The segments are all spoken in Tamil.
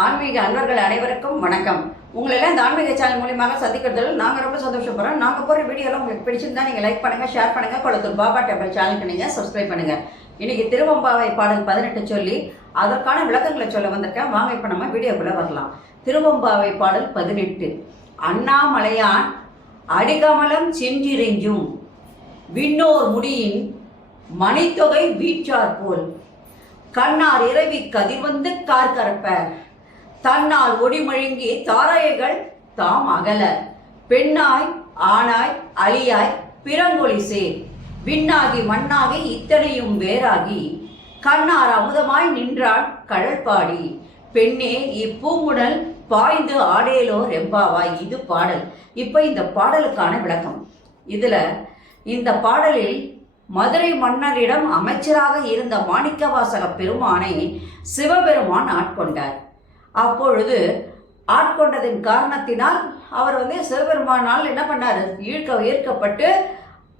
ஆன்மீக அன்பர்கள் அனைவருக்கும் வணக்கம். உங்களெல்லாம் இந்த ஆன்மீக சேனல் மூலியமாக சந்திக்கிறதுல நாங்கள் ரொம்ப சந்தோஷப்படுறோம். நாங்கள் போகிற வீடியோலாம் உங்களுக்கு பிடிச்சிருந்தா நீங்கள் லைக் பண்ணுங்கள், ஷேர் பண்ணுங்கள். கொளத்தூர் பாபா டெம்பிள் சேனலுக்கு நீங்கள் சப்ஸ்கிரைப் பண்ணுங்கள். இன்றைக்கி திருவம்பாவை பாடல் 18 சொல்லி அதற்கான விளக்கங்களை சொல்ல வந்திருக்கேன். வாங்க இப்போ நம்ம வீடியோக்குள்ளே வரலாம். திருவம்பாவை பாடல் 18. அண்ணாமலையான் அடிகமலம் சென்றிறைஞ்சும் விண்ணோர் முடியின் மணித்தொகை வீச்சார் போல் கண்ணார் இரவி கதிர்வந்து கார்கரப்ப தன்னால் ஒடிமழுங்கி தாராயகள் தாம் அகல பெண்ணாய் ஆனாய் அழியாய் பிறங்கொழி சேர் விண்ணாகி மண்ணாகி இத்தனையும் வேறாகி கண்ணார் அமுதமாய் நின்றான் கழல்பாடி பெண்ணே இப்பூங்குடல் பாய்ந்து ஆடேலோ ரெம்பாவாய். இது பாடல். இப்போ இந்த பாடலுக்கான விளக்கம். இதுல இந்த பாடலில் மதுரை மன்னரிடம் அமைச்சராக இருந்த மாணிக்கவாசக பெருமானை சிவபெருமான் ஆட்கொண்டார். அப்பொழுது ஆட்கொண்டதின் காரணத்தினால் அவர் சிவபெருமானால் என்ன பண்ணார், ஈர்க்கப்பட்டு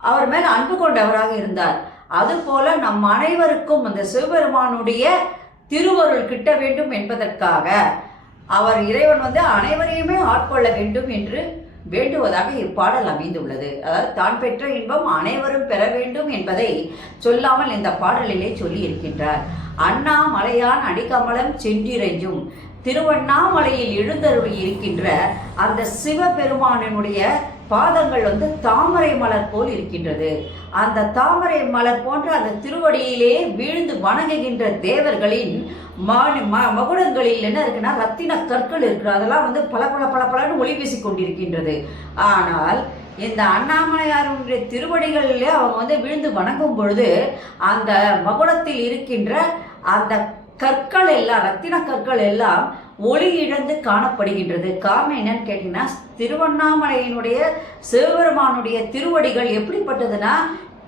அவர் மேல் அன்பு கொண்டவராக இருந்தார். அதுபோல நம் அனைவருக்கும் அந்த சிவபெருமானுடைய திருவருள் கிட்ட வேண்டும் என்பதற்காக அவர் இறைவன் அனைவரையுமே ஆட்கொள்ள வேண்டும் என்று வேண்டுவதாக இப்பாடல் அமைந்துள்ளது. அதாவது தான் பெற்ற இன்பம் அனைவரும் பெற வேண்டும் என்பதை சொல்லாமல் இந்த பாடலிலே சொல்லி இருக்கின்றார். அண்ணாமலையான் அடிகமலம் சென்றிறைஞ்சும், திருவண்ணாமலையில் எழுந்தருளி இருக்கின்ற அந்த சிவபெருமானினுடைய பாதங்கள் தாமரை மலர் போல் இருக்கின்றது. அந்த தாமரை மலர் போன்ற அந்த திருவடியிலே வீழ்ந்து வணங்குகின்ற தேவர்களின் மகுடங்களில் என்ன இருக்குன்னா ரத்தின கற்கள் இருக்கு. அதெல்லாம் பல பல பல பலன்னு ஒளி வீசி கொண்டிருக்கின்றது. ஆனால் இந்த அண்ணாமலையாருடைய திருவடிகளிலே அவங்க விழுந்து வணங்கும் பொழுது அந்த மகுடத்தில் இருக்கின்ற அந்த கற்கள் எல்லாம், ரத்தின கற்கள் எல்லாம் ஒளி இழந்து காணப்படுகின்றது. காரணம் என்னன்னு கேட்டீங்கன்னா, திருவண்ணாமலையினுடைய சிவபெருமானுடைய திருவடிகள் எப்படிப்பட்டதுன்னா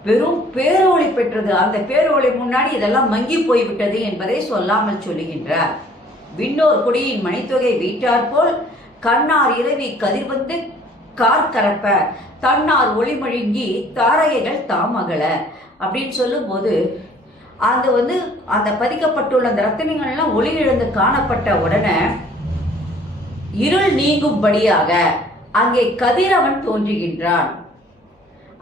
பெரும் பேரொளி பெற்றது. அந்த பேரொளி முன்னாடி இதெல்லாம் மங்கி போய்விட்டது என்பதை சொல்லாமல் சொல்லுகின்றார். விண்ணோர் குடியின் மணித்தொகை வீட்டார் போல் கண்ணார் இரவி கதிர்வந்து கார்கரப்ப தன்னார் ஒளிமழுங்கி தாரையர்கள் தாமகல அப்படின்னு சொல்லும் போது அந்த பதிக்கப்பட்டுள்ள அந்த ரத்தினங்கள் எல்லாம் ஒளி இழந்து காணப்பட்ட உடனே இருள் நீங்கும்படியாக அங்கே கதிரவன் தோன்றுகின்றான்.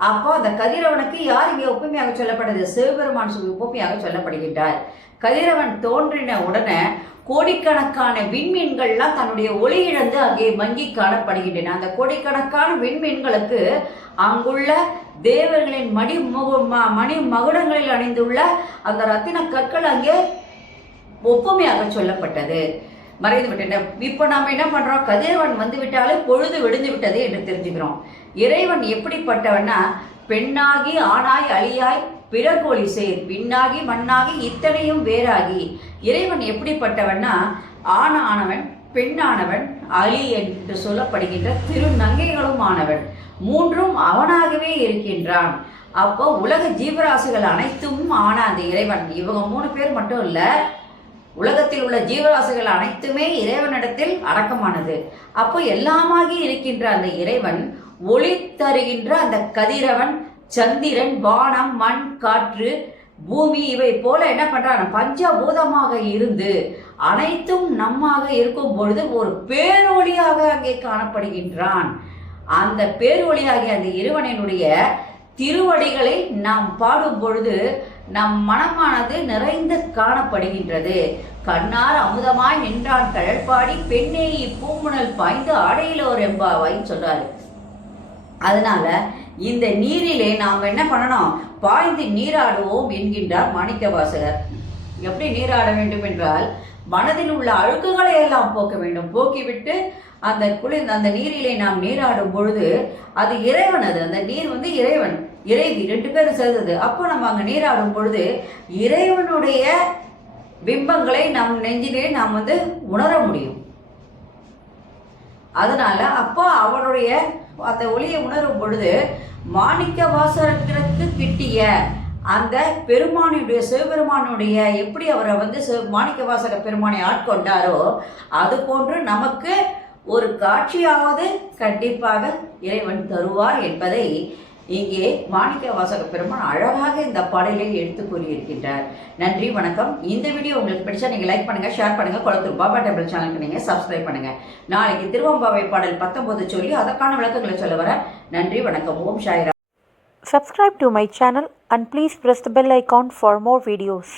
அப்போ அந்த கதிரவனுக்கு யார் இங்கே ஒப்புமையாக சொல்லப்படுது? சிவபெருமான் ஒப்புமையாக சொல்லப்படுகின்றார். கதிரவன் தோன்றின உடனே கோடிக்கணக்கான விண்மீன்கள்லாம் தன்னுடைய ஒளி இழந்து அங்கே மங்கி காணப்படுகின்றன. அந்த கோடிக்கணக்கான விண்மீன்களுக்கு அங்குள்ள தேவர்களின் மணி மகுடங்களில் அணிந்துள்ள அந்த ரத்தின கற்கள் அங்கே ஒப்புமையாக சொல்லப்பட்டது. மறைந்து விட்டன. இப்போ நாம என்ன பண்றோம்? கதிரவன் விட்டாலே பொழுது விடுந்து விட்டது என்று தெரிஞ்சுக்கிறோம். இறைவன் எப்படிப்பட்டவன்னா, பெண்ணாகி ஆனாய் அழியாய் பிறகொழி சேர் விண்ணாகி மண்ணாகி இத்தனையும் வேறாகி. இறைவன் எப்படிப்பட்டவன்னா, ஆணானவன், பெண்ணானவன், அலி என்று சொல்லப்படுகின்ற திருநங்கைகளும் ஆனவன், மூன்றும் அவனாகவே இருக்கின்றான். அப்போ உலக ஜீவராசிகள் அனைத்தும் ஆன அந்த இறைவன், இவங்க 3 பேர் மட்டும் இல்ல, உலகத்தில் உள்ள ஜீவராசிகள் அனைத்துமே இறைவனிடத்தில் அடக்கமானது. அப்போ எல்லாமாகி இருக்கின்ற அந்த இறைவன் ஒளி தருகின்ற அந்த கதிரவன், சந்திரன், வானம், மண், காற்று, பூமி இவை போல என்ன பண்றான், பஞ்சபூதமாக இருந்து அனைத்தும் நம்மாக இருக்கும் பொழுது ஒரு பேரொளியாக அங்கே காணப்படுகின்றான். அந்த பேரொளியாகிய அந்த இறைவனினுடைய திருவடிகளை நாம் பாடும் பொழுது நம் மனமானது நிறைந்து காணப்படுகின்றது. கண்ணார் அமுதமாய் நின்றான் கழல்பாடி பெண்ணே இப்பூங்குணல் பாய்ந்து ஆடையிலோர் எம்பாவாய்ன்னு சொல்றாரு. அதனால இந்த நீரிலே நாம் என்ன பண்ணணும்? பாய்ந்து நீராடுவோம் என்கின்றார் மாணிக்கவாசகர். எப்படி நீராட வேண்டும் என்றால், மனதில் உள்ள அழுக்குகளை எல்லாம் போக்க வேண்டும். போக்கிவிட்டு அந்த நீரிலே நாம் நீராடும் பொழுது அது இறைவன், அந்த நீர் இறைவன் இறைவி 2 பேரும் சேர்ந்தது. அப்போ நம்ம அங்கே நீராடும் பொழுது இறைவனுடைய பிம்பங்களை நம் நெஞ்சிலே நாம் உணர முடியும். அதனால அப்போ அவனுடைய அந்த ஒளியை உணரும் பொழுது மாணிக்கவாசகருக்கு கிட்டிய அந்த பெருமானுடைய சிவபெருமானுடைய எப்படி அவரை மாணிக்கவாசக பெருமானை ஆட்கொண்டாரோ அது போன்று நமக்கு ஒரு காட்சியாவது கண்டிப்பாக இறைவன் தருவார் என்பதை இங்கே மாணிக்க வாசக பெருமான் அழகாக இந்த பாடலை எடுத்து கூறியிருக்கின்றார். நன்றி, வணக்கம். இந்த வீடியோ உங்களுக்கு பிடிச்சா நீங்கள் லைக் பண்ணுங்கள், ஷேர் பண்ணுங்கள். குளத்தூர் பாபா டெம்பிள் சேனலுக்கு நீங்கள் சப்ஸ்கிரைப் பண்ணுங்கள். நாளைக்கு திருவம்பாவை பாடல் 19 சொல்லி அதற்கான விளக்கங்களை சொல்ல வர. நன்றி, வணக்கம். ஓம் Sairam. Subscribe to my channel and please press the bell icon for more videos.